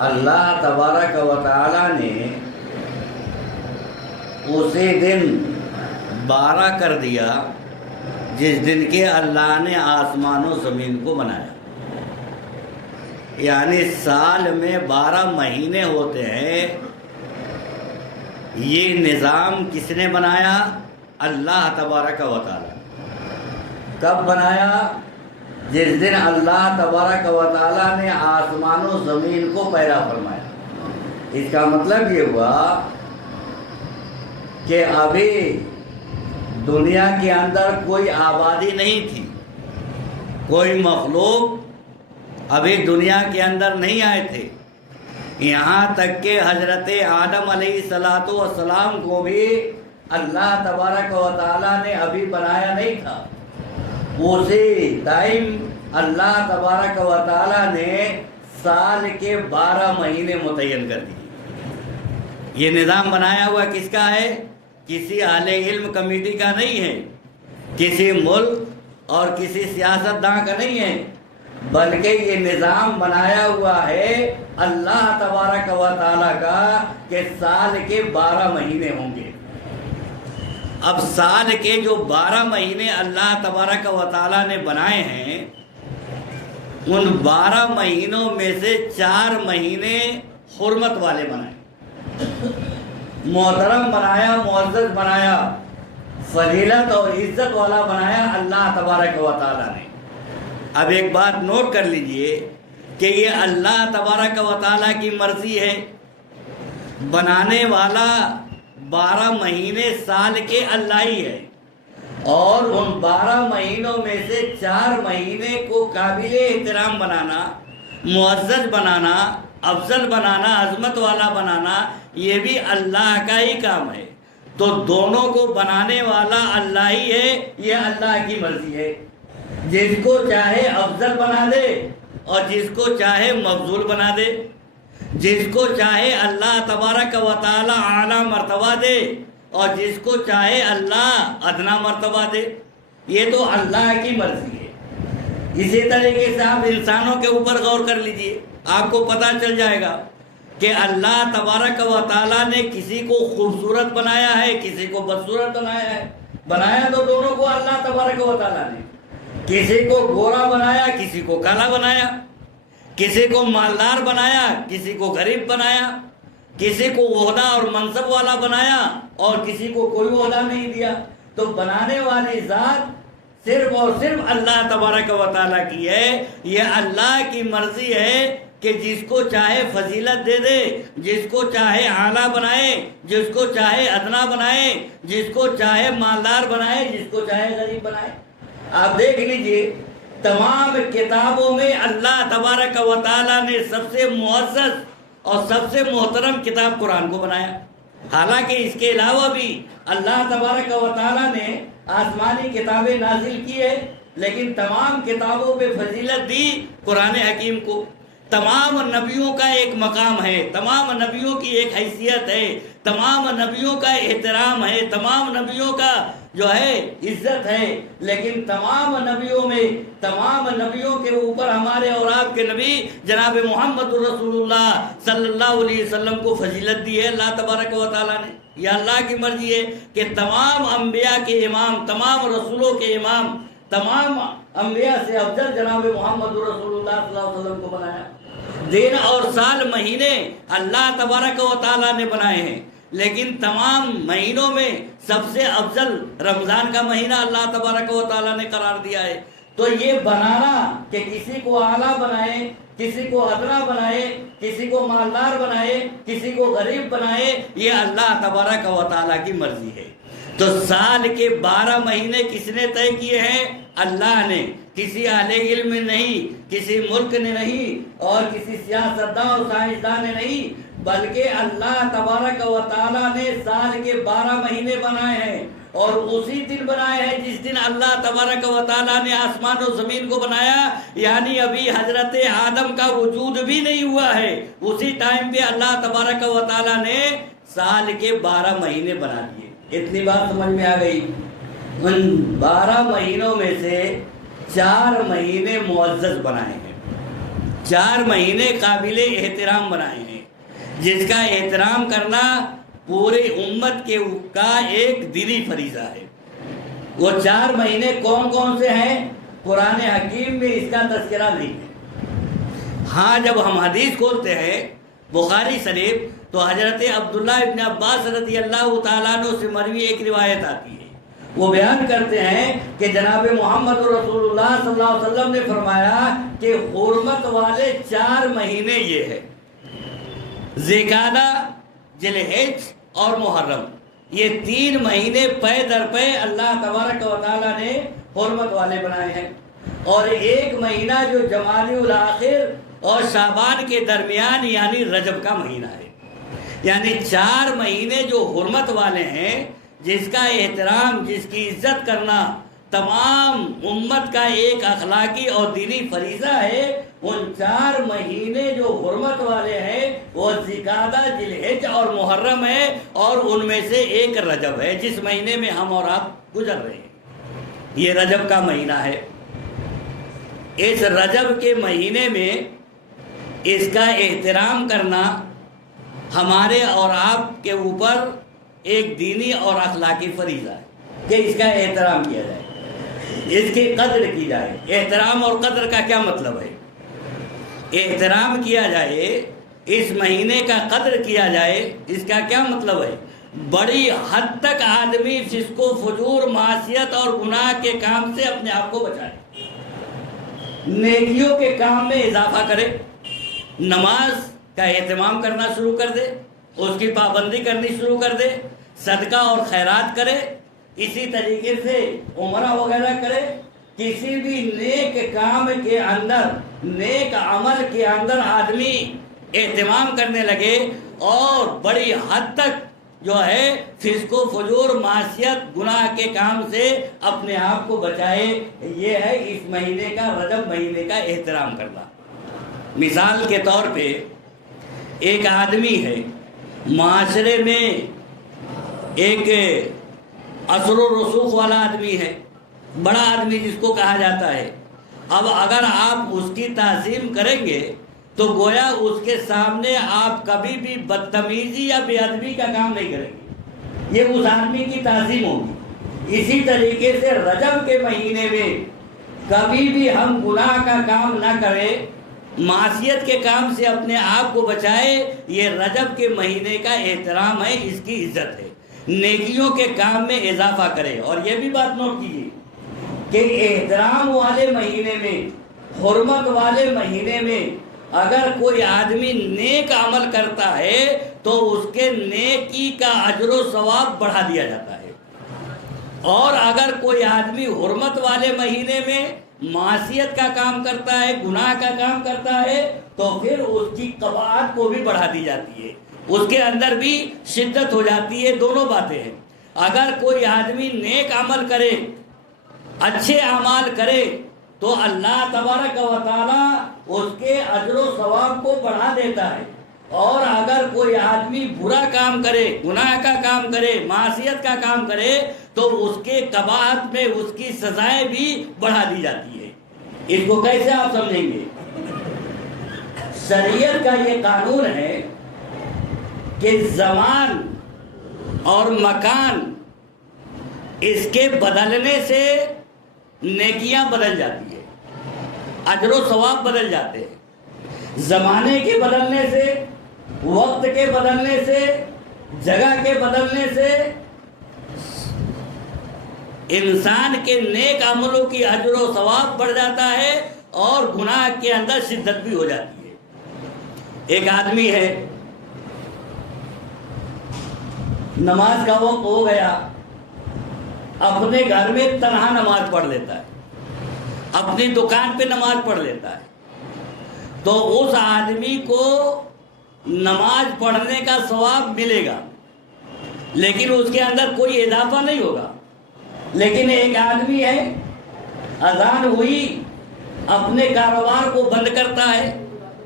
اللہ تبارک و تعالیٰ نے اسی دن 12 کر دیا جس دن کے اللہ نے آسمان و زمین کو بنایا. یعنی سال میں 12 مہینے ہوتے ہیں. یہ نظام کس نے بنایا؟ اللہ تبارک و تعالیٰ. کب بنایا؟ جس دن اللہ تبارک و تعالیٰ نے آسمان و زمین کو پیدا فرمایا. اس کا مطلب یہ ہوا کہ ابھی دنیا کے اندر کوئی آبادی نہیں تھی، کوئی مخلوق ابھی دنیا کے اندر نہیں آئے تھے. یہاں تک کہ حضرت آدم علیہ السلام کو بھی اللہ تبارک و تعالیٰ نے ابھی بنایا نہیں تھا. اسی ٹائم اللہ تبارک و تعالیٰ نے سال کے 12 مہینے متعین کر دیے. یہ نظام بنایا ہوا کس کا ہے؟ کسی اہل علم کمیٹی کا نہیں ہے، کسی ملک اور کسی سیاستداں کا نہیں ہے، بلکہ یہ نظام بنایا ہوا ہے اللہ تبارک و تعالیٰ کا کہ سال کے 12 مہینے ہوں گے. اب سال کے جو 12 مہینے اللہ تبارک و تعالیٰ نے بنائے ہیں، ان 12 مہینوں میں سے 4 مہینے حرمت والے بنائے، محترم بنایا، معزز بنایا، فضیلت اور عزت والا بنایا اللہ تبارک و تعالیٰ نے. اب ایک بات نوٹ کر لیجئے کہ یہ اللہ تبارک و تعالیٰ کی مرضی ہے. بنانے والا 12 مہینے سال کے اللہ ہی ہے، اور ان 12 مہینوں میں سے 4 مہینے کو قابل احترام بنانا، معزز بنانا، افضل بنانا، عظمت والا بنانا، یہ بھی اللہ کا ہی کام ہے. تو دونوں کو بنانے والا اللہ ہی ہے، یہ اللہ کی مرضی ہے. جس کو چاہے افضل بنا دے اور جس کو چاہے مفضول بنا دے، جس کو چاہے اللہ تبارک و تعالی اعلیٰ مرتبہ دے اور جس کو چاہے اللہ ادنا مرتبہ دے. یہ تو اللہ کی مرضی ہے. اسی طریقے سے آپ انسانوں کے اوپر غور کر لیجئے، آپ کو پتہ چل جائے گا کہ اللہ تبارک و تعالیٰ نے کسی کو خوبصورت بنایا ہے، کسی کو بدصورت بنایا ہے. بنایا تو دونوں کو اللہ تبارک و تعالیٰ نے. کسی کو گورا بنایا، کسی کو کالا بنایا، کسی کو مالدار بنایا، کسی کو غریب بنایا، کسی کو عہدہ اور منصب والا بنایا اور کسی کو کوئی عہدہ نہیں دیا. تو بنانے والی ذات صرف اور صرف اللہ تبارک و تعالیٰ کی ہے. یہ اللہ کی مرضی ہے کہ جس کو چاہے فضیلت دے دے، جس کو چاہے اعلیٰ بنائے، جس کو چاہے ادنا بنائے، جس کو چاہے مالدار بنائے، جس کو چاہے غریب بنائے. آپ دیکھ لیجئے تمام کتابوں میں اللہ تبارک و تعالیٰ نے سب سے معزز اور سب سے محترم کتاب قرآن کو بنایا. حالانکہ اس کے علاوہ بھی اللہ تبارک و تعالیٰ نے آسمانی کتابیں نازل کی ہے، لیکن تمام کتابوں پہ فضیلت دی قرآن حکیم کو. تمام نبیوں کا ایک مقام ہے، تمام نبیوں کی ایک حیثیت ہے، تمام نبیوں کا احترام ہے، تمام نبیوں کا جو ہے عزت ہے. لیکن تمام نبیوں میں، تمام نبیوں کے اوپر ہمارے اور آپ کے نبی جناب محمد رسول اللہ صلی اللہ علیہ وسلم کو فضیلت دی ہے اللہ تبارک و تعالیٰ نے. یہ اللہ کی مرضی ہے کہ تمام انبیاء کے امام، تمام رسولوں کے امام، تمام انبیاء سے افضل جناب محمد رسول اللہ صلی اللہ علیہ وسلم کو بنایا. دن اور سال مہینے اللہ تبارک و تعالیٰ نے بنائے ہیں، لیکن تمام مہینوں میں سب سے افضل رمضان کا مہینہ اللہ تبارک و تعالیٰ نے قرار دیا ہے. تو یہ بنانا کہ کسی کو اعلیٰ بنائے، کسی کو ادنا بنائے، کسی کو مالدار بنائے، کسی کو غریب بنائے، یہ اللہ تبارک و تعالیٰ کی مرضی ہے. تو سال کے 12 مہینے کس نے طے کیے ہیں؟ اللہ نے. کسی اہل علم نے نہیں، کسی ملک نے نہیں، اور کسی سیاستداں اور سائنسداں نے نہیں، بلکہ اللہ تبارک و تعالیٰ نے سال کے 12 مہینے بنائے ہیں. اور اسی دن بنائے ہیں جس دن اللہ تبارک و تعالیٰ نے آسمان و زمین کو بنایا. یعنی ابھی حضرت آدم کا وجود بھی نہیں ہوا ہے، اسی ٹائم پہ اللہ تبارک و تعالیٰ نے سال کے 12 مہینے بنا دیے. اتنی بات سمجھ میں آ گئی. ان 12 مہینوں میں سے 4 مہینے معزز بنائے ہیں. 4 مہینے قابل احترام بنائے ہیں، جس کا احترام کرنا پورے امت کا ایک دینی فریضہ ہے۔ وہ 4 مہینے کون کون سے ہیں؟ قرآن حکیم میں اس کا تذکرہ نہیں ہے۔ ہاں جب ہم حدیث کھولتے ہیں بخاری شریف تو حضرت عبداللہ ابن عباس رضی اللہ تعالیٰ عنہ سے مروی ایک روایت آتی ہے، وہ بیان کرتے ہیں کہ جناب محمد رسول اللہ صلی اللہ علیہ وسلم نے فرمایا کہ حرمت والے 4 مہینے یہ ہے، ذوالقعدہ، ذی الحجہ اور محرم۔ یہ 3 مہینے پے در پے اللہ تبارک و تعالیٰ نے حرمت والے بنائے ہیں، اور 1 مہینہ جو جمادی الاخر اور شعبان کے درمیان یعنی رجب کا مہینہ ہے، یعنی 4 مہینے جو حرمت والے ہیں، جس کا احترام، جس کی عزت کرنا تمام امت کا ایک اخلاقی اور دینی فریضہ ہے۔ ان 4 مہینے جو حرمت والے ہیں وہ ذوالقعدہ، ذی الحجہ اور محرم ہے، اور ان میں سے ایک رجب ہے، جس مہینے میں ہم اور آپ گزر رہے ہیں۔ یہ رجب کا مہینہ ہے۔ اس رجب کے مہینے میں اس کا احترام کرنا ہمارے اور آپ کے اوپر ایک دینی اور اخلاقی فریضہ ہے کہ اس کا احترام کیا جائے، اس کی قدر کی جائے۔ احترام اور قدر کا کیا مطلب ہے؟ احترام کیا جائے، اس مہینے کا قدر کیا جائے، اس کا کیا مطلب ہے؟ بڑی حد تک آدمی فسق و فجور، معصیت اور گناہ کے کام سے اپنے آپ کو بچائے، نیکیوں کے کام میں اضافہ کرے، نماز کا اہتمام کرنا شروع کر دے، اس کی پابندی کرنی شروع کر دے، صدقہ اور خیرات کرے، اسی طریقے سے عمرہ وغیرہ کرے، کسی بھی نیک کام کے اندر، نیک عمل کے اندر آدمی اہتمام کرنے لگے اور بڑی حد تک جو ہے فسق و فجور، معصیت، گناہ کے کام سے اپنے آپ کو بچائے۔ یہ ہے اس مہینے کا، رجب مہینے کا احترام کرنا۔ مثال کے طور پہ ایک آدمی ہے، معاشرے میں ایک اثر و رسوخ والا آدمی ہے، بڑا آدمی جس کو کہا جاتا ہے۔ اب اگر آپ اس کی تعظیم کریں گے تو گویا اس کے سامنے آپ کبھی بھی بدتمیزی یا بے ادبی کا کام نہیں کریں گے، یہ اس آدمی کی تعظیم ہوگی۔ اسی طریقے سے رجب کے مہینے میں کبھی بھی ہم گناہ کا کام نہ کریں، معصیت کے کام سے اپنے آپ کو بچائے۔ یہ رجب کے مہینے کا احترام ہے، اس کی عزت ہے، نیکیوں کے کام میں اضافہ کرے۔ اور یہ بھی بات نوٹ کیجیے کہ احترام والے مہینے میں، حرمت والے مہینے میں اگر کوئی آدمی نیک عمل کرتا ہے تو اس کے نیکی کا اجر و ثواب بڑھا دیا جاتا ہے، اور اگر کوئی آدمی حرمت والے مہینے میں معصیت کا کام کرتا ہے، گناہ کا کام کرتا ہے، تو پھر اس کی قباحت کو بھی بڑھا دی جاتی ہے، اس کے اندر بھی شدت ہو جاتی ہے۔ دونوں باتیں ہیں۔ اگر کوئی آدمی نیک عمل کرے، اچھے اعمال کرے، تو اللہ تبارک و تعالیٰ اس کے اجر و ثواب کو بڑھا دیتا ہے، اور اگر کوئی آدمی برا کام کرے، گناہ کا کام کرے، معصیت کا کام کرے، تو اس کے قباحت میں اس کی سزائیں بھی بڑھا دی جاتی ہے۔ اس کو کیسے آپ سمجھیں گے؟ شریعت کا یہ قانون ہے کہ زمان اور مکان، اس کے بدلنے سے نیکیاں بدل جاتی ہیں، اجر و ثواب بدل جاتے ہیں۔ زمانے کے بدلنے سے، وقت کے بدلنے سے، جگہ کے بدلنے سے انسان کے نیک عملوں کی اجر و ثواب بڑھ جاتا ہے، اور گناہ کے اندر شدت بھی ہو جاتی ہے۔ ایک آدمی ہے، نماز کا وقت ہو گیا، اپنے گھر میں تنہا نماز پڑھ لیتا ہے، اپنی دکان پہ نماز پڑھ لیتا ہے، تو اس آدمی کو نماز پڑھنے کا ثواب ملے گا، لیکن اس کے اندر کوئی اضافہ نہیں ہوگا۔ لیکن ایک آدمی ہے، اذان ہوئی، اپنے کاروبار کو بند کرتا ہے،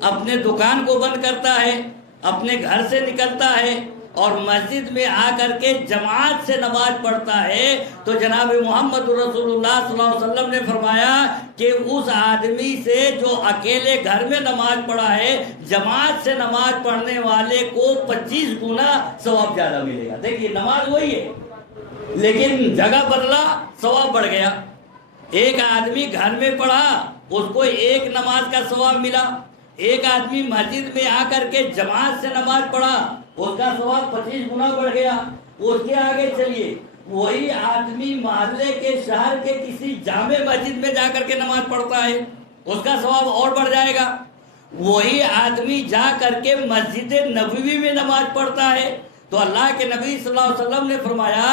اپنے دکان کو بند کرتا ہے، اپنے گھر سے نکلتا ہے، اور مسجد میں آ کر کے جماعت سے نماز پڑھتا ہے تو جناب محمد رسول اللہ صلی اللہ علیہ وسلم نے فرمایا کہ اس آدمی سے جو اکیلے گھر میں نماز پڑھا ہے جماعت سے نماز پڑھنے والے کو 25 گنا ثواب زیادہ ملے گا۔ دیکھیے نماز وہی ہے لیکن جگہ بدلا، ثواب بڑھ گیا۔ ایک آدمی گھر میں پڑھا اس کو ایک نماز کا ثواب ملا، ایک آدمی مسجد میں آ کر کے جماعت سے نماز پڑھا اس کا ثواب 25 گنا بڑھ گیا۔ اس کے آگے چلیے، وہی آدمی محلے کے شہر کے کسی جامع مسجد میں جا کر کے نماز پڑھتا ہے اس کا ثواب اور بڑھ جائے گا۔ وہی آدمی جا کر کے مسجد نبوی میں نماز پڑھتا ہے تو اللہ کے نبی صلی اللہ علیہ وسلم نے فرمایا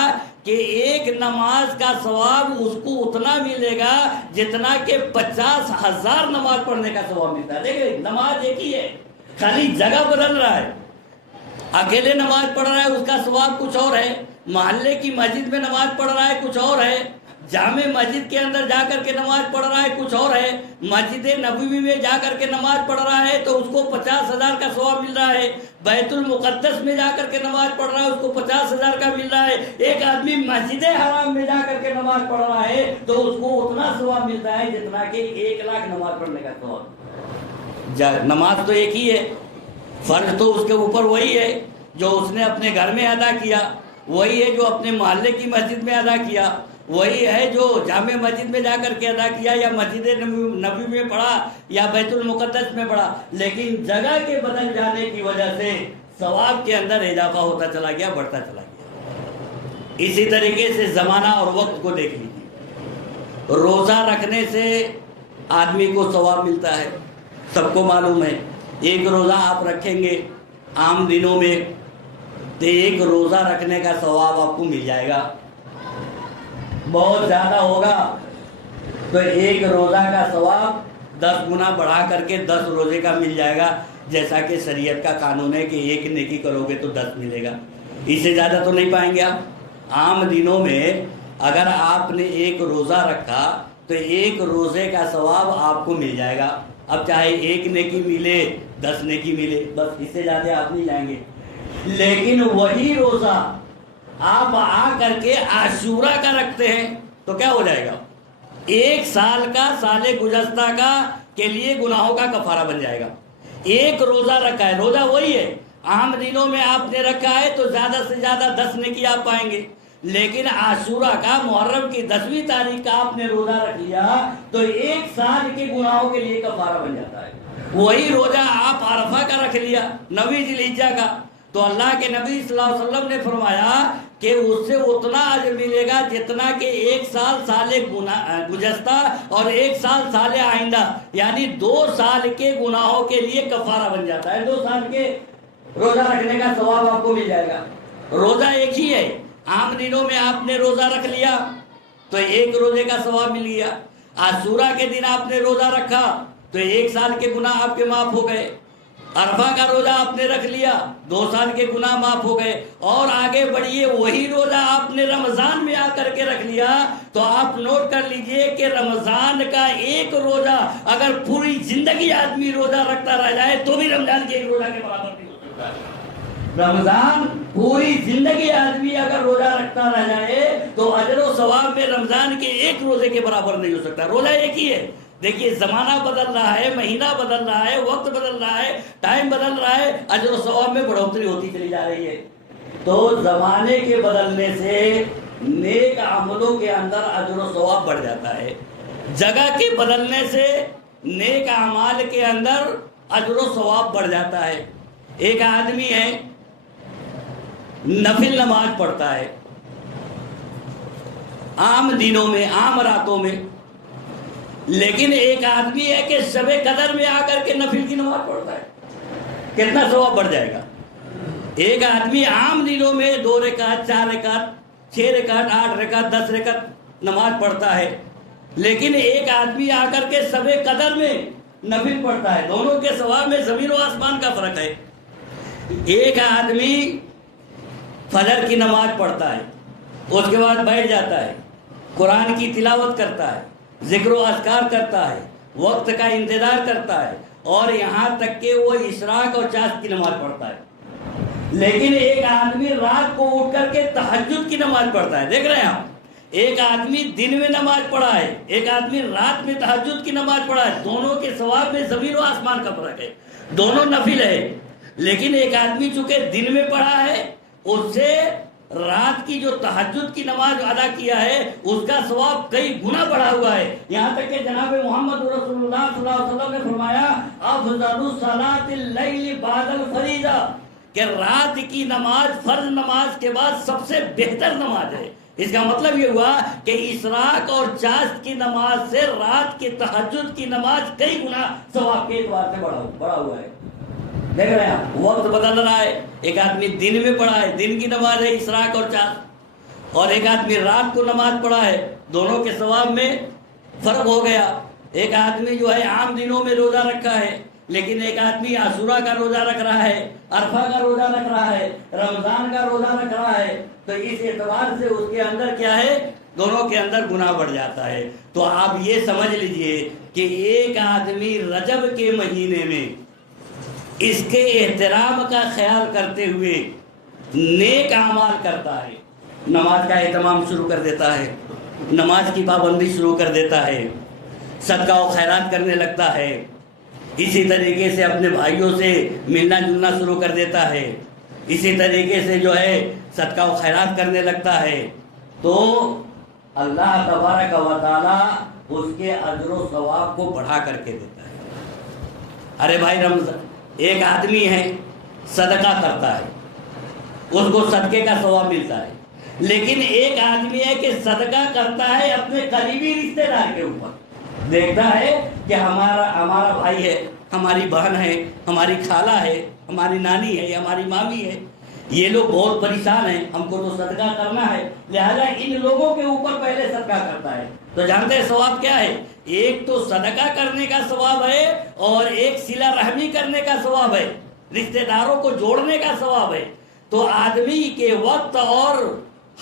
کہ ایک نماز کا ثواب اس کو اتنا ملے گا جتنا کہ 50,000 نماز پڑھنے کا ثواب ملتا ہے۔ دیکھیں نماز ایک ہی ہے، خالی جگہ بدل رہا ہے۔ اکیلے نماز پڑھ رہا ہے اس کا ثواب کچھ اور ہے، محلے کی مسجد میں نماز پڑھ رہا ہے کچھ اور ہے، جامع مسجد کے اندر جا کر کے نماز پڑھ رہا ہے کچھ اور ہے، مسجد نبوی میں جا کر کے نماز پڑھ رہا ہے تو اس کو 50,000 کا ثواب مل رہا ہے، بیت المقدس میں جا کر کے نماز پڑھ رہا ہے اس کو 50,000 کا مل رہا ہے، ایک آدمی مسجد حرام میں جا کر کے نماز پڑھ رہا ہے تو اس کو اتنا ثواب ملتا ہے جتنا کہ 1,00,000 نماز پڑھنے کا ثواب۔ نماز تو ایک ہی ہے، فرض تو اس کے اوپر وہی ہے جو اس نے اپنے گھر میں ادا کیا، وہی ہے جو اپنے محلے کی مسجد میں ادا کیا، وہی ہے جو جامع مسجد میں جا کر کے ادا کیا یا مسجد نبوی میں پڑھا یا بیت المقدس میں پڑھا، لیکن جگہ کے بدل جانے کی وجہ سے ثواب کے اندر اضافہ ہوتا چلا گیا، بڑھتا چلا گیا۔ اسی طریقے سے زمانہ اور وقت کو دیکھ لیجیے، روزہ رکھنے سے آدمی کو ثواب ملتا ہے، سب کو معلوم ہے۔ ایک روزہ آپ رکھیں گے عام دنوں میں تو ایک روزہ رکھنے کا ثواب آپ کو مل جائے گا، بہت زیادہ ہوگا تو ایک روزہ کا ثواب 10 گنا بڑھا کر کے 10 روزے کا مل جائے گا، جیسا کہ شریعت کا قانون ہے کہ ایک نیکی کرو گے تو 10 ملے گا، اس سے زیادہ تو نہیں پائیں گے آپ۔ عام دنوں میں اگر آپ نے ایک روزہ رکھا تو ایک روزے کا ثواب آپ کو مل جائے گا، اب چاہے ایک نیکی ملے 10 نیکی ملے، بس اس سے زیادہ آپ نہیں جائیں گے۔ لیکن وہی روزہ آپ آ کر کے عاشورہ کا رکھتے ہیں تو کیا ہو جائے گا؟ 1 سال کا، سال گزشتہ کا کے لیے گناہوں کا کفارہ بن جائے گا۔ ایک روزہ رکھا ہے، روزہ وہی ہے، عام دنوں میں آپ نے رکھا ہے تو زیادہ سے زیادہ 10 نیکی آپ پائیں گے، لیکن عاشورہ کا، محرم کی 10ویں تاریخ کا آپ نے روزہ رکھ لیا تو 1 سال کے گناہوں کے لیے کفارہ بن جاتا ہے۔ وہی روزہ آپ عرفہ کا رکھ لیا 9 ذی الحجہ کا تو اللہ کے نبی صلی اللہ علیہ وسلم نے فرمایا کہ اس سے اتنا اجر ملے گا جتنا کہ 1 سال سال گزشتہ اور 1 سال سال آئندہ، یعنی 2 سال کے گناہوں کے لیے کفارہ بن جاتا ہے۔ 2 سال کے روزہ رکھنے کا ثواب آپ کو مل جائے گا۔ روزہ ایک ہی ہے، عام دنوں میں آپ نے روزہ رکھ لیا تو 1 روزے کا ثواب مل گیا، عاشورہ کے دن آپ نے روزہ رکھا تو 1 سال کے گناہ آپ کے معاف ہو گئے، عرفہ کا روزہ آپ نے رکھ لیا 2 سال کے گناہ معاف ہو گئے، اور آگے بڑھیے وہی روزہ آپ نے رمضان میں آ کر کے رکھ لیا تو آپ نوٹ کر لیجئے کہ رمضان کا 1 روزہ اگر پوری زندگی آدمی روزہ رکھتا رہ جائے تو بھی رمضان کے 1 روزہ کے برابر نہیں ہو سکتا ہے۔ رمضان پوری زندگی آدمی اگر روزہ رکھتا رہ جائے تو اجر و ثواب میں رمضان کے 1 روزے کے برابر نہیں ہو سکتا۔ روزہ ایک ہی ہے، دیکھیے زمانہ بدل رہا ہے، مہینہ بدل رہا ہے، وقت بدل رہا ہے، ٹائم بدل رہا ہے، اجر و ثواب میں بڑھوتری ہوتی چلی جا رہی ہے۔ تو زمانے کے بدلنے سے نیک عملوں کے اندر اجر و ثواب بڑھ جاتا ہے، جگہ کے بدلنے سے نیک اعمال کے اندر اجر و ثواب بڑھ جاتا ہے۔ ایک آدمی ہے نفل نماز پڑھتا ہے عام دنوں میں، عام راتوں میں، لیکن ایک آدمی ہے کہ شب قدر میں آ کر کے نفل کی نماز پڑھتا ہے، کتنا ثواب بڑھ جائے گا؟ ایک آدمی عام دنوں میں 2 رکعت 4 رکعت 6 رکعت 8 رکعت 10 رکعت نماز پڑھتا ہے، لیکن ایک آدمی آ کر کے شب قدر میں نفل پڑھتا ہے، دونوں کے ثواب میں زمین و آسمان کا فرق ہے۔ ایک آدمی فجر کی نماز پڑھتا ہے، اس کے بعد بیٹھ جاتا ہے، قرآن کی تلاوت کرتا ہے، ذکر و اذکار کرتا ہے، وقت کا انتظار کرتا ہے، اور یہاں تک کہ وہ اشراق اور چاند کی نماز پڑھتا ہے۔ لیکن ایک آدمی رات کو اٹھ کر کے تہجد کی نماز پڑھتا ہے، دیکھ رہے ہیں آپ، ایک آدمی دن میں نماز پڑھا ہے، ایک آدمی رات میں تہجد کی نماز پڑھا ہے، دونوں کے ثواب میں زمین و آسمان کا فرق ہے، دونوں نفل ہے، لیکن ایک آدمی چونکہ دن میں پڑھا ہے، اس سے رات کی جو تہجد کی نماز ادا کیا ہے اس کا ثواب کئی گنا بڑھا ہوا ہے، یہاں تک کہ جناب محمد رسول اللہ صلی اللہ علیہ وسلم نے فرمایا افضل الصلاۃ اللیل بعد الفریضہ، کہ رات کی نماز فرض نماز کے بعد سب سے بہتر نماز ہے۔ اس کا مطلب یہ ہوا کہ اشراق اور چاشت کی نماز سے رات کی تہجد کی نماز کئی گنا ثواب کے اعتبار سے بڑھا ہوا ہے۔ دیکھ رہے ہیں آپ، وقت بدل رہا ہے، ایک آدمی دن میں پڑھا ہے، دن کی نماز ہے اشراق اور چاشت، اور ایک آدمی رات کو نماز پڑھا ہے، دونوں کے ثواب میں فرق ہو گیا۔ ایک آدمی جو ہے عام دنوں میں روزہ رکھا ہے، لیکن ایک آدمی عاشورہ کا روزہ رکھ رہا ہے، عرفہ کا روزہ رکھ رہا ہے، رمضان کا روزہ رکھ رہا ہے، تو اس اعتبار سے اس کے اندر کیا ہے، دونوں کے اندر گناہ بڑھ جاتا ہے۔ تو آپ یہ سمجھ لیجئے کہ ایک آدمی رجب کے مہینے میں اس کے احترام کا خیال کرتے ہوئے نیک اعمال کرتا ہے، نماز کا اہتمام شروع کر دیتا ہے، نماز کی پابندی شروع کر دیتا ہے، صدقہ و خیرات کرنے لگتا ہے، اسی طریقے سے اپنے بھائیوں سے ملنا جلنا شروع کر دیتا ہے، اسی طریقے سے جو ہے صدقہ و خیرات کرنے لگتا ہے، تو اللہ تبارک و تعالی اس کے اجر و ثواب کو بڑھا کر کے دیتا ہے۔ ارے بھائی رمضان، ایک آدمی ہے صدقہ کرتا ہے، اس کو صدقے کا ثواب ملتا ہے، لیکن ایک آدمی ہے کہ صدقہ کرتا ہے اپنے قریبی رشتہ دار کے اوپر، دیکھتا ہے کہ ہمارا بھائی ہے، ہماری بہن ہے، ہماری خالہ ہے، ہماری نانی ہے، ہماری مامی ہے، یہ لوگ بہت پریشان ہیں، ہم کو تو صدقہ کرنا ہے، لہذا ان لوگوں کے اوپر پہلے صدقہ کرتا ہے۔ تو جانتے ہیں ثواب کیا ہے؟ ایک تو صدقہ کرنے کا ثواب ہے، اور ایک صلہ رحمی کرنے کا ثواب ہے، رشتہ داروں کو جوڑنے کا ثواب ہے۔ تو آدمی کے وقت اور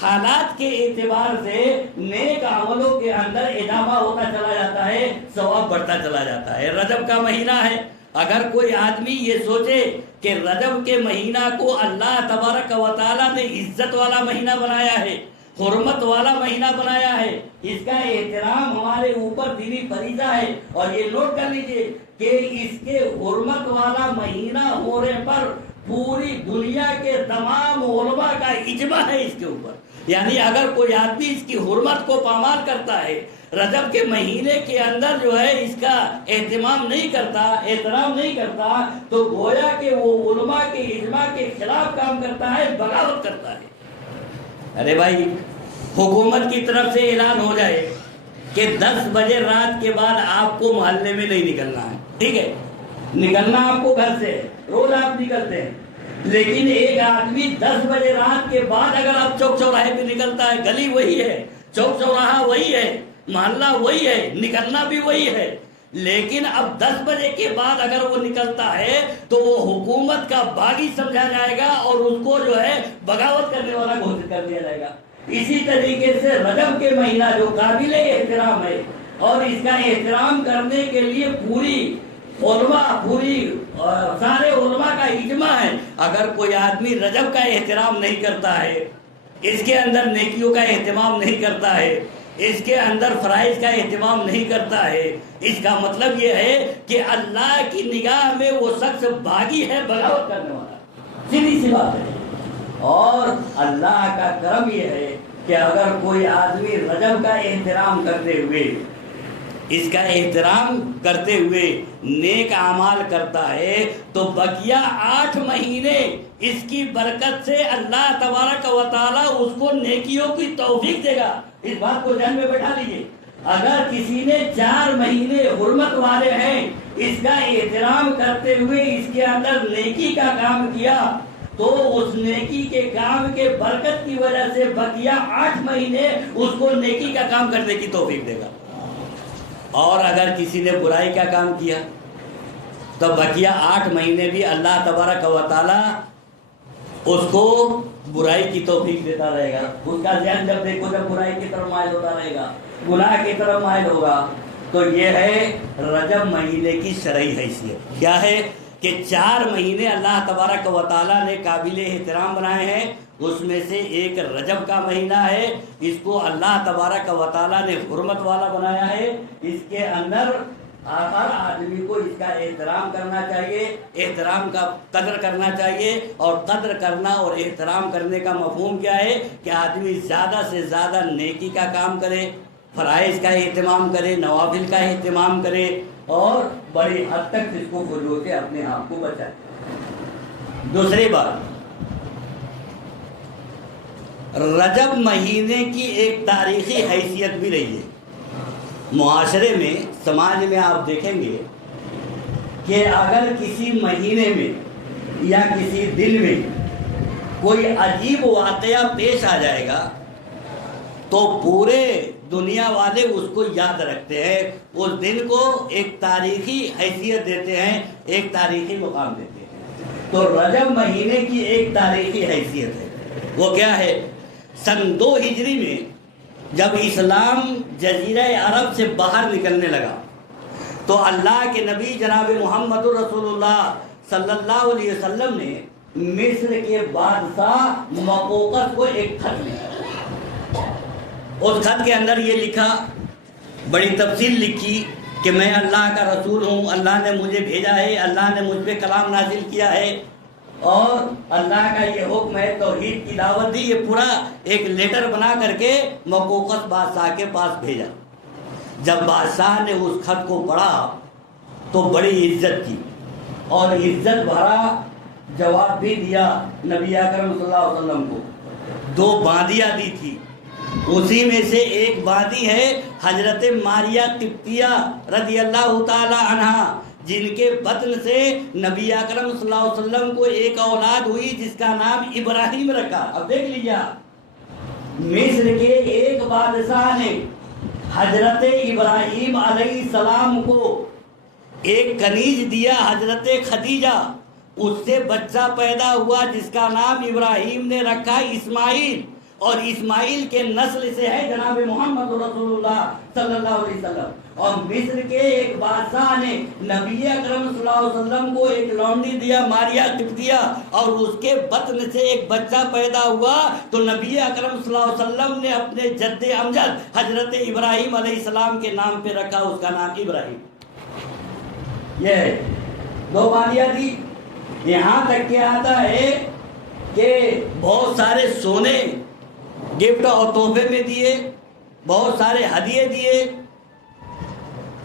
حالات کے اعتبار سے نیک عملوں کے اندر اضافہ ہوتا چلا جاتا ہے، ثواب بڑھتا چلا جاتا ہے۔ رجب کا مہینہ ہے، اگر کوئی آدمی یہ سوچے کہ رجب کے مہینہ کو اللہ تبارک و تعالیٰ نے عزت والا مہینہ بنایا ہے، حرمت والا مہینہ بنایا ہے، اس کا احترام ہمارے اوپر دینی فریضہ ہے، اور یہ نوٹ کر لیجئے کہ اس کے حرمت والا مہینہ ہونے پر پوری دنیا کے تمام علماء کا اجماع ہے اس کے اوپر، یعنی اگر کوئی آدمی اس کی حرمت کو پامال کرتا ہے، رجب کے مہینے کے اندر جو ہے اس کا اہتمام نہیں کرتا، احترام نہیں کرتا، تو گویا کہ وہ علماء کے اجماع کے خلاف کام کرتا ہے، بغاوت کرتا ہے۔ ارے بھائی، حکومت کی طرف سے اعلان ہو جائے کہ 10 بجے رات کے بعد آپ کو محلے میں نہیں نکلنا ہے، ٹھیک ہے، نکلنا آپ کو گھر سے، روز آپ نکلتے ہیں، لیکن ایک آدمی 10 بجے رات کے بعد اگر آپ چوک چوراہے پہ نکلتا ہے، گلی وہی ہے، چوک چوراہا وہی ہے، محلہ وہی ہے، نکلنا بھی وہی ہے، لیکن اب 10 بجے کے بعد اگر وہ نکلتا ہے تو وہ حکومت کا باغی سمجھا جائے گا، اور اس کو جو ہے بغاوت کرنے والا گھوشت کر دیا جائے گا۔ اسی طریقے سے رجب کے مہینہ جو قابل احترام ہے، اور اس کا احترام کرنے کے لیے سارے علماء کا اجماع ہے، اگر کوئی آدمی رجب کا احترام نہیں کرتا ہے، اس کے اندر نیکیوں کا اہتمام نہیں کرتا ہے، اس کے اندر فرائض کا اہتمام نہیں کرتا ہے، اس کا مطلب یہ ہے کہ اللہ کی نگاہ میں وہ شخص باغی ہے، بغاوت کرنے والا، سیدھی سی بات ہے۔ اور اللہ کا کرم یہ ہے کہ اگر کوئی آدمی رجب کا احترام کرتے ہوئے، اس کا احترام کرتے ہوئے نیک اعمال کرتا ہے، تو بقیہ 8 مہینے اس کی برکت سے اللہ تبارک و تعالیٰ اس کو نیکیوں کی توفیق دے گا۔ اس بات کو ذہن میں بیٹھا لیجئے، اگر کسی نے 4 مہینے حرمت والے ہیں، اس کا احترام کرتے ہوئے اس کے اندر نیکی کا کام کیا، تو اس نیکی کے کام کے برکت کی وجہ سے بقیہ 8 مہینے اس کو نیکی کا کام کرنے کی توفیق دے گا۔ اور اگر کسی نے برائی کا کام کیا تو بقیہ 8 مہینے بھی اللہ تبارک و تعالیٰ اس کو برائی کی توفیق دیتا رہے گا۔ اس کا ذہن جب دیکھو جب برائی کی طرف مائل ہوتا رہے گا، گناہ کی طرف مائل ہوگا۔ تو یہ ہے رجب مہینے کی شرعی حیثیت، کیا ہے کہ 4 مہینے اللہ تبارک و تعالیٰ نے قابل احترام بنائے ہیں، اس میں سے ایک رجب کا مہینہ ہے، اس کو اللہ تبارک و تعالیٰ نے حرمت والا بنایا ہے۔ اس کے اندر ہر آدمی کو اس کا احترام کرنا چاہیے، احترام کا قدر کرنا چاہیے، اور قدر کرنا اور احترام کرنے کا مفہوم کیا ہے کہ آدمی زیادہ سے زیادہ نیکی کا کام کرے، فرائض کا اہتمام کرے، نوافل کا اہتمام کرے، اور بڑی حد تک اس کو فضول سے اپنے آپ کو بچائے۔ دوسری بات، رجب مہینے کی ایک تاریخی حیثیت بھی رہی ہے۔ معاشرے میں، سماج میں آپ دیکھیں گے کہ اگر کسی مہینے میں یا کسی دن میں کوئی عجیب واقعہ پیش آ جائے گا تو پورے دنیا والے اس کو یاد رکھتے ہیں، اس دن کو ایک تاریخی حیثیت دیتے ہیں، ایک تاریخی مقام دیتے ہیں۔ تو رجب مہینے کی ایک تاریخی حیثیت ہے، وہ کیا ہے؟ سن 2 ہجری میں جب اسلام جزیرہ عرب سے باہر نکلنے لگا تو اللہ کے نبی جناب محمد رسول اللہ صلی اللہ علیہ وسلم نے مصر کے بادشاہ مقوقس کو ایک خط لکھا۔ اس خط کے اندر یہ لکھا، بڑی تفصیل لکھی کہ میں اللہ کا رسول ہوں، اللہ نے مجھے بھیجا ہے، اللہ نے مجھ پہ کلام نازل کیا ہے، اور اللہ کا یہ حکم ہے، توحید کی دعوت دی۔ یہ پورا ایک لیٹر بنا کر کے مقوقس بادشاہ کے پاس بھیجا۔ جب بادشاہ نے اس خط کو پڑھا تو بڑی عزت کی اور عزت بھرا جواب بھی دیا نبی اکرم صلی اللہ علیہ وسلم کو۔ 2 باندیاں دی تھی، اسی میں سے ایک باندی ہے حضرت ماریہ قبطیہ رضی اللہ تعالی عنہ، جن کے بطن سے نبی اکرم صلی اللہ علیہ وسلم کو ایک اولاد ہوئی جس کا نام ابراہیم رکھا۔ اب دیکھ لیجیے، مصر کے ایک بادشاہ نے حضرت ابراہیم علیہ السلام کو ایک کنیز دیا، حضرت خدیجہ، اس سے بچہ پیدا ہوا جس کا نام ابراہیم نے رکھا اسماعیل، اور اسماعیل کے نسل سے ہے جناب محمد رسول اللہ صلی اللہ علیہ وسلم۔ اور مصر کے ایک بادشاہ نے نبی اکرم صلی اللہ علیہ وسلم کو ایک لونڈی دیا ماریہ قبطیہ، اور اس کے بطن سے ایک بچہ پیدا ہوا، تو نبی اکرم صلی اللہ علیہ وسلم نے اپنے جد امجد حضرت ابراہیم علیہ السلام کے نام پہ رکھا، اس کا نام ابراہیم۔ یہ 2 باندیاں دی۔ یہاں تک کہ آتا ہے کہ بہت سارے سونے گفٹ اور تحفے میں دیے، بہت سارے ہدیے دیے۔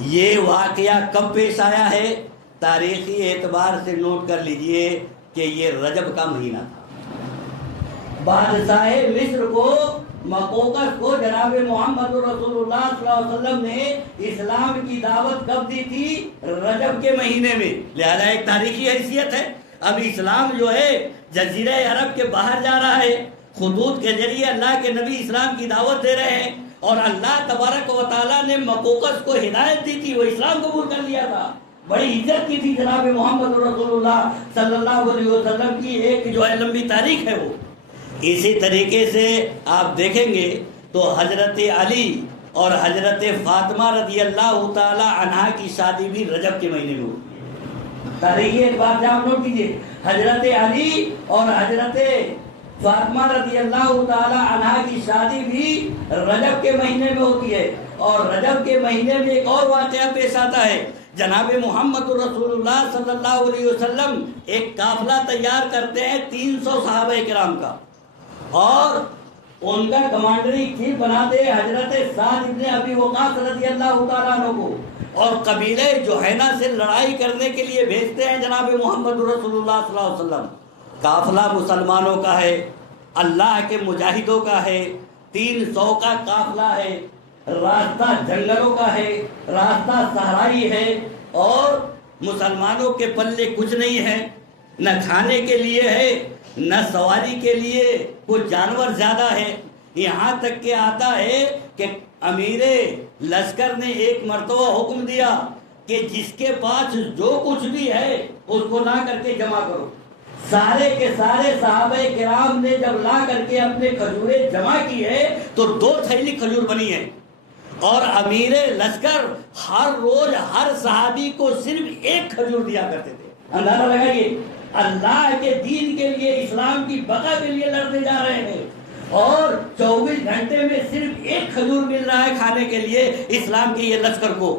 یہ واقعہ کب پیش آیا ہے؟ تاریخی اعتبار سے نوٹ کر لیجئے کہ یہ رجب کا مہینہ تھا۔ بادشاہ مصر کو، مقوقس کو، جناب محمد رسول اللہ صلی اللہ علیہ وسلم نے اسلام کی دعوت کب دی تھی؟ رجب کے مہینے میں، لہذا ایک تاریخی حیثیت ہے۔ اب اسلام جو ہے جزیرہ عرب کے باہر جا رہا ہے، خطوط کے ذریعے اللہ کے نبی اسلام کی دعوت دے رہے ہیں، اور اللہ تبارک و تعالیٰ نے مقوقس کو ہدایت دی تھی، وہ اسلام قبول کر لیا تھا، بڑی عزت کی تھی جناب محمد رسول اللہ صلی اللہ علیہ وسلم کی ایک جو ہے لمبی تاریخ ہے وہ۔ اسی طریقے سے آپ دیکھیں گے تو حضرت علی اور حضرت فاطمہ رضی اللہ تعالی عنہا کی شادی بھی رجب کے مہینے میں ہوتی ہے۔ تاریخی اعتبار سے آپ نوٹ کیجیے، حضرت علی اور حضرت فاطمہ رضی اللہ تعالی عنہا کی شادی بھی رجب کے مہینے میں ہوتی ہے۔ اور رجب کے مہینے میں ایک اور واقعہ پیش آتا ہے، جناب محمد رسول اللہ صلی اللہ علیہ وسلم ایک قافلہ تیار کرتے ہیں 300 صحابہ کرام کا، اور ان کا کمانڈری چیف بناتے حضرت سعد ابن ابی وقاص رضی اللہ تعالیٰ عنہ کو، اور قبیلہ جوہینہ سے لڑائی کرنے کے لیے بھیجتے ہیں جناب محمد رسول اللہ صلی اللہ علیہ وسلم۔ قافلہ مسلمانوں کا ہے، اللہ کے مجاہدوں کا ہے، 300 کا قافلہ ہے، راستہ جنگلوں کا ہے، راستہ صحرائی ہے، اور مسلمانوں کے پلے کچھ نہیں ہے، نہ کھانے کے لیے ہے، نہ سواری کے لیے، کچھ جانور زیادہ ہے۔ یہاں تک کہ آتا ہے کہ امیر لشکر نے ایک مرتبہ حکم دیا کہ جس کے پاس جو کچھ بھی ہے اس کو لا کر کے جمع کرو۔ سارے کے سارے صحابہ کرام نے جب لا کر کے اپنے کھجوریں جمع کی ہے تو 2 تھیلی کھجور بنی ہے، اور امیر لشکر ہر روز ہر صحابی کو صرف 1 کھجور دیا کرتے تھے۔ اندازہ لگائیے، اللہ کے دین کے لیے، اسلام کی بقا کے لیے لڑنے جا رہے ہیں، اور 24 گھنٹے میں صرف ایک کھجور مل رہا ہے کھانے کے لیے اسلام کے یہ لشکر کو۔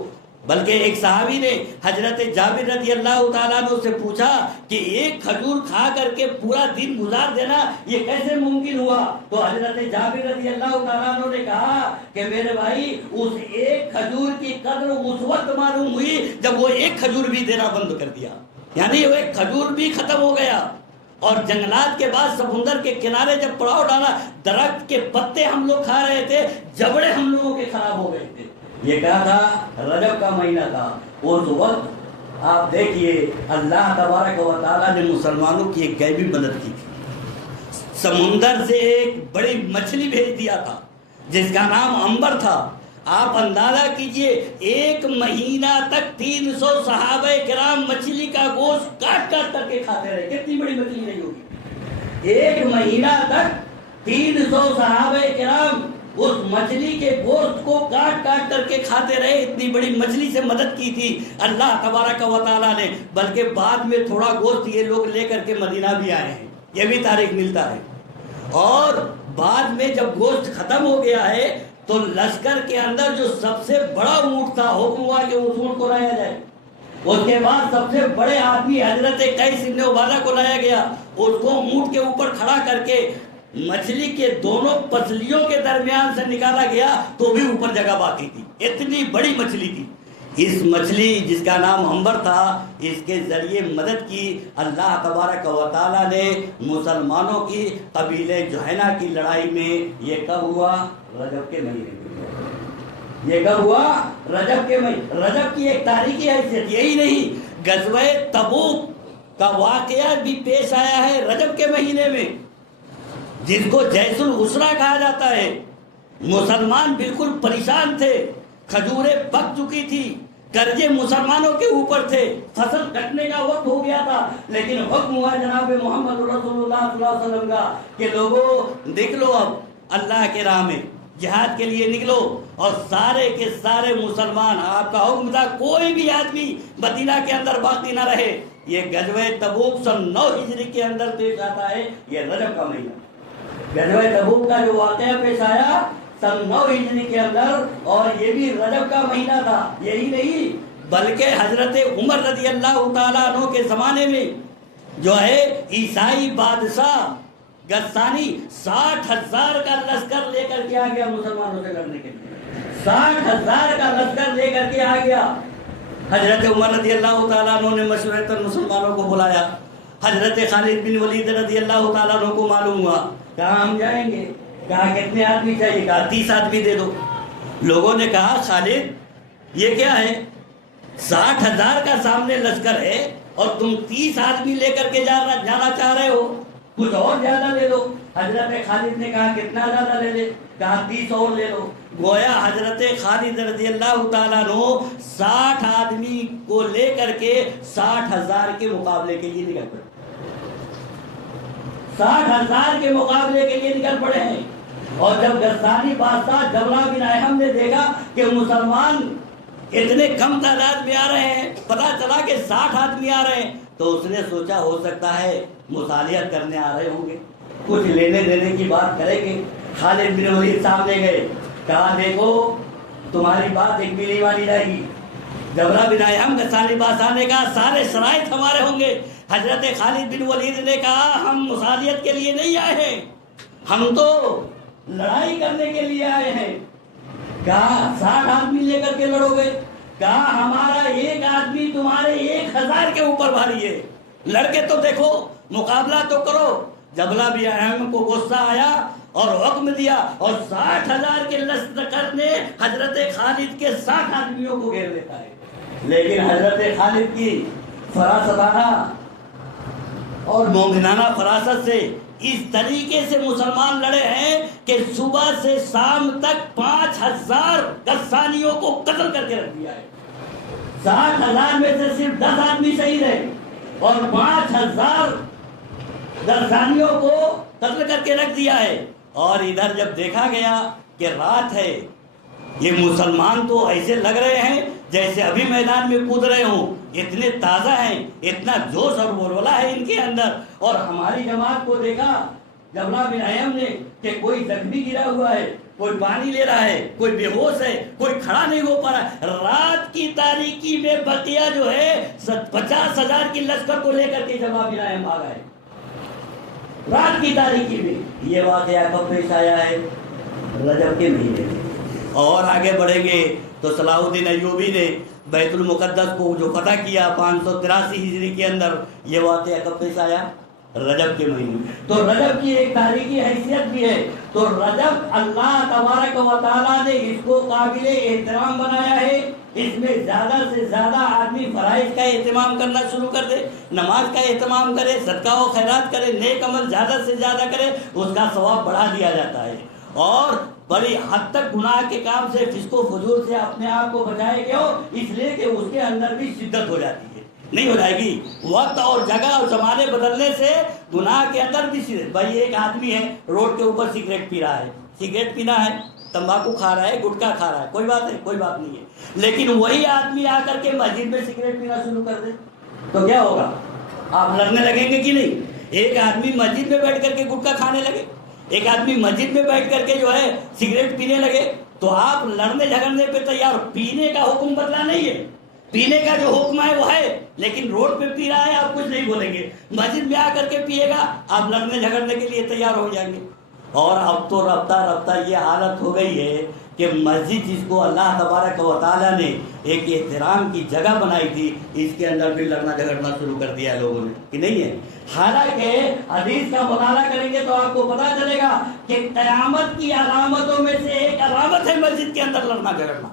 بلکہ ایک صحابی نے حضرت جابر رضی اللہ تعالیٰ عنہ سے پوچھا کہ ایک کھجور کھا کر کے پورا دن گزار دینا یہ کیسے ممکن ہوا؟ تو حضرت جابر رضی اللہ تعالیٰ عنہ نے کہا کہ میرے بھائی، اس ایک کھجور کی قدر اس وقت معلوم ہوئی جب وہ ایک کھجور بھی دینا بند کر دیا، یعنی وہ ایک کھجور بھی ختم ہو گیا۔ اور جنگلات کے بعد سمندر کے کنارے جب پڑاؤ ڈالا، درخت کے پتے ہم لوگ کھا رہے تھے، جبڑے ہم لوگوں کے خراب ہو گئے تھے۔ یہ کہا تھا رجب کا مہینہ تھا، اس وقت آپ دیکھیے اللہ تبارک و تعالیٰ نے مسلمانوں کی ایک غیبی مدد کی تھی۔ سمندر سے ایک بڑی مچھلی بھیج دیا تھا جس کا نام عنبر تھا۔ آپ اندازہ کیجئے، ایک مہینہ تک 300 صحابہ کرام مچھلی کا گوشت کاٹ کاٹ کر کے کھاتے رہے۔ کتنی بڑی مچھلی نہیں ہوگی؟ ایک مہینہ تک 300 صحابہ کرام اس مچھلی کے گوشت کو کاٹ کاٹ کر کے کھاتے رہے۔ اتنی بڑی مچھلی سے مدد کی تھی اللہ تبارک و تعالیٰ نے۔ بلکہ بعد میں تھوڑا گوشت یہ لوگ لے کر کے مدینہ بھی آئے ہیں، یہ بھی تاریخ ملتا ہے۔ اور بعد میں جب گوشت ختم ہو گیا ہے تو لشکر کے اندر جو سب سے بڑا اونٹ تھا، حکم ہوا کہ اس اونٹ کو لایا جائے۔ اس کے بعد سب سے بڑے آدمی حضرت قیس بن عبادہ کو لایا گیا، اس کو اونٹ کے اوپر کھڑا کر کے مچھلی کے دونوں پسلیوں کے درمیان سے نکالا گیا تو بھی اوپر جگہ باقی تھی، اتنی بڑی مچھلی تھی۔ اس مچھلی جس کا نام عنبر تھا، اس کے ذریعے مدد کی اللہ تبارک و تعالیٰ نے مسلمانوں کی قبیلے جوہینہ کی لڑائی میں۔ یہ کب ہوا؟ رجب کے مہینے میں۔ یہ کب ہوا؟ رجب کے مہینے۔ رجب کی ایک تاریخی حیثیت یہی نہیں، غزوہ تبوک کا واقعہ بھی پیش آیا ہے رجب کے مہینے میں، جس کو جیش العسرہ کہا جاتا ہے۔ مسلمان بالکل پریشان تھے، کھجوریں پک چکی تھی، قرضے مسلمانوں کے اوپر تھے، فصل کٹنے کا وقت ہو گیا تھا، لیکن حکم ہوا جناب محمد رسول اللہ صلی اللہ علیہ وسلم کا کہ لوگوں نکلو، اب اللہ کے راہ میں جہاد کے لیے نکلو۔ اور سارے کے سارے مسلمان، آپ کا حکم تھا کوئی بھی آدمی مدینہ کے اندر باقی نہ رہے۔ یہ غزوہ تبوک سن 9 ہجری کے اندر پیش آتا ہے، یہ رجب کا مہینہ۔ غزوہ تبوک کا جو واقعہ پیش آیا سن 9 ہجری کے اندر، اور یہ بھی رجب کا مہینہ تھا۔ یہی نہیں بلکہ حضرت عمر رضی اللہ تعالیٰ عنہ کے زمانے میں جو ہے عیسائی بادشاہ غسانی 60,000 کا لشکر لے کر کے آ گیا مسلمانوں سے لڑنے کے لیے۔ 60,000 کا لشکر لے کر کے آ گیا۔ حضرت عمر رضی اللہ تعالیٰ عنہ نے مشورتاً مسلمانوں کو بلایا۔ حضرت خالد بن ولید رضی اللہ تعالیٰ عنہ کو معلوم ہوا، کہاں ہم جائیں گے؟ کہا کتنے آدمی چاہیے؟ کہا 30 آدمی دے دو۔ لوگوں نے کہا خالد یہ کیا ہے؟ 60,000 کا سامنے لشکر ہے اور تم 30 آدمی لے کر کے جانا چاہ رہے ہو، کچھ اور زیادہ لے لو۔ حضرت خالد نے کہا کتنا زیادہ لے لے؟ کہا 30 اور لے لو۔ گویا حضرت خالد رضی اللہ تعالیٰ عنہ 60 آدمی کو لے کر کے 60,000 کے مقابلے کے لیے نکل پڑے۔ 60,000 کے مقابلے کے لیے نکل پڑے ہیں۔ اور جب غسانی بادشاہ جبلہ بن احم نے دیکھا کہ مسلمان اتنے کم تعداد میں آ رہے ہیں، پتا چلا کہ 60 آدمی آ رہے ہیں، تو اس نے سوچا ہو سکتا ہے مصالحت کرنے آ رہے ہوں گے، کچھ لینے دینے کی بات کریں گے۔ خالد بن ولید سامنے گئے، کہا دیکھو تمہاری بات ایک بھی نہیں مانی جائے گی۔ جبلہ بن احم غسانی بادشاہ نے کہا سارے شرائط ہمارے ہوں گے۔ حضرت خالد بن ولید نے کہا ہم مصالحت کے لیے نہیں آئے ہیں، ہم تو لڑائی کرنے کے لیے آئے ہیں۔ کہا 60 آدمی لے کر کے لڑو گے؟ کہا ہمارا ایک آدمی تمہارے 1000 کے اوپر بھاری ہے، لڑکے تو دیکھو، مقابلہ تو کرو۔ جبلہ بن احم کو غصہ آیا اور حکم دیا، اور 60,000 کے لشکر نے حضرت خالد کے 60 آدمیوں کو گھیر لیتا ہے۔ لیکن حضرت خالد کی فراستانہ اور مومنانہ فراست سے اس طریقے سے مسلمان لڑے ہیں کہ صبح سے شام تک 5,000 غسانیوں کو قتل کر کے رکھ دیا ہے۔ 60,000 میں سے صرف 10 آدمی شہید رہے اور 5,000 غسانیوں کو قتل کر کے رکھ دیا ہے۔ اور ادھر جب دیکھا گیا کہ رات ہے یہ مسلمان تو ایسے لگ رہے ہیں جیسے ابھی میدان میں کود رہے ہوں، اتنے تازہ ہیں، اتنا جوش اور ولولہ ہے ان کے اندر۔ اور ہماری جماعت کو دیکھا جبلا بن احم نے کہ کوئی زخمی گرا ہوا ہے، کوئی پانی لے رہا ہے، کوئی بے ہوش ہے، کوئی کھڑا نہیں ہو پا رہا۔ رات کی تاریکی میں بقیہ جو ہے 50,000 کی لشکر کو لے کر کے جبلا بن احم آ گئے، رات کی تاریکی میں۔ یہ واقعہ کب پیش آیا ہے؟ رجب کے مہینے میں۔ اور آگے بڑھیں گے تو صلاح الدین ایوبی نے بیت المقدس کو جو فتح کیا 583 ہجری کے اندر، یہ واقعہ کب پیش آیا؟ رجب کے مہینے میں۔ تو رجب کی ایک تاریخی حیثیت بھی ہے۔ تو رجب اللہ تبارک و تعالیٰ نے اس کو قابل احترام بنایا ہے، اس میں زیادہ سے زیادہ آدمی فرائض کا اہتمام کرنا شروع کر دے، نماز کا اہتمام کرے، صدقہ و خیرات کرے، نیک عمل زیادہ سے زیادہ کرے، اس کا ثواب بڑھا دیا جاتا ہے۔ اور بڑی حد تک گناہ کے کام سے، فسق و فجور سے اپنے آپ کو بچائے گے ہو، اس لیے کہ اس کے اندر بھی شدت ہو جاتی ہے، نہیں ہو جائے گی۔ وقت اور جگہ اور زمانے بدلنے سے گناہ کے اندر بھی شدت۔ بھائی ایک آدمی ہے روڈ کے اوپر سگریٹ پی رہا ہے، سگریٹ پینا ہے، تمباکو کھا رہا ہے، گٹکا کھا رہا ہے، کوئی بات نہیں، کوئی بات نہیں ہے۔ لیکن وہی آدمی آ کر کے مسجد میں سگریٹ پینا شروع کر دے تو کیا ہوگا؟ آپ لڑنے لگیں گے کہ نہیں؟ ایک آدمی مسجد میں بیٹھ کر کے گٹکا کھانے لگے، ایک آدمی مسجد میں بیٹھ کر کے جو ہے سگریٹ پینے لگے، تو آپ لڑنے جھگڑنے پہ تیار۔ پینے کا حکم بدلا نہیں ہے، پینے کا جو حکم ہے وہ ہے، لیکن روڈ پہ پی رہا ہے آپ کچھ نہیں بولیں گے، مسجد میں آ کر کے پیے گا آپ لڑنے جھگڑنے کے لیے تیار ہو جائیں گے۔ اور اب تو رفتہ رفتہ یہ حالت ہو گئی ہے کہ مسجد جس کو اللہ تبارک و تعالیٰ نے ایک احترام کی جگہ بنائی تھی، اس کے اندر بھی لڑنا جھگڑنا شروع کر دیا لوگوں نے، کہ نہیں ہے؟ حالانکہ حدیث کا مطالعہ کریں گے تو آپ کو پتا چلے گا کہ قیامت کی علامتوں میں سے ایک علامت ہے مسجد کے اندر لڑنا جھگڑنا۔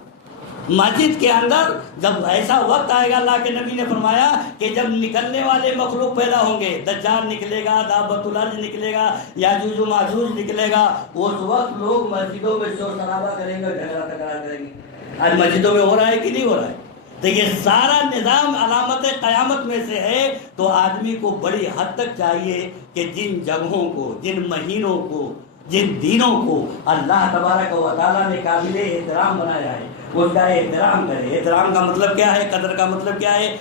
مسجد کے اندر جب ایسا وقت آئے گا، اللہ کے نبی نے فرمایا کہ جب نکلنے والے مخلوق پیدا ہوں گے، دجال نکلے گا، دابت الارض نکلے گا، یاجوج و ماجوج نکلے گا، اس وقت لوگ مسجدوں میں شور شرابہ کریں گے، جھگڑا تکرار کریں گے۔ آج مسجدوں میں ہو رہا ہے کہ نہیں ہو رہا ہے؟ تو یہ سارا نظام علامت قیامت میں سے ہے۔ تو آدمی کو بڑی حد تک چاہیے کہ جن جگہوں کو، جن مہینوں کو، جن دینوں کو اللہ تبارک و تعالیٰ نے قابل احترام بنایا ہے، اس کا احترام کرے۔ احترام کا مطلب کیا ہے؟ قدر کا مطلب کیا ہے؟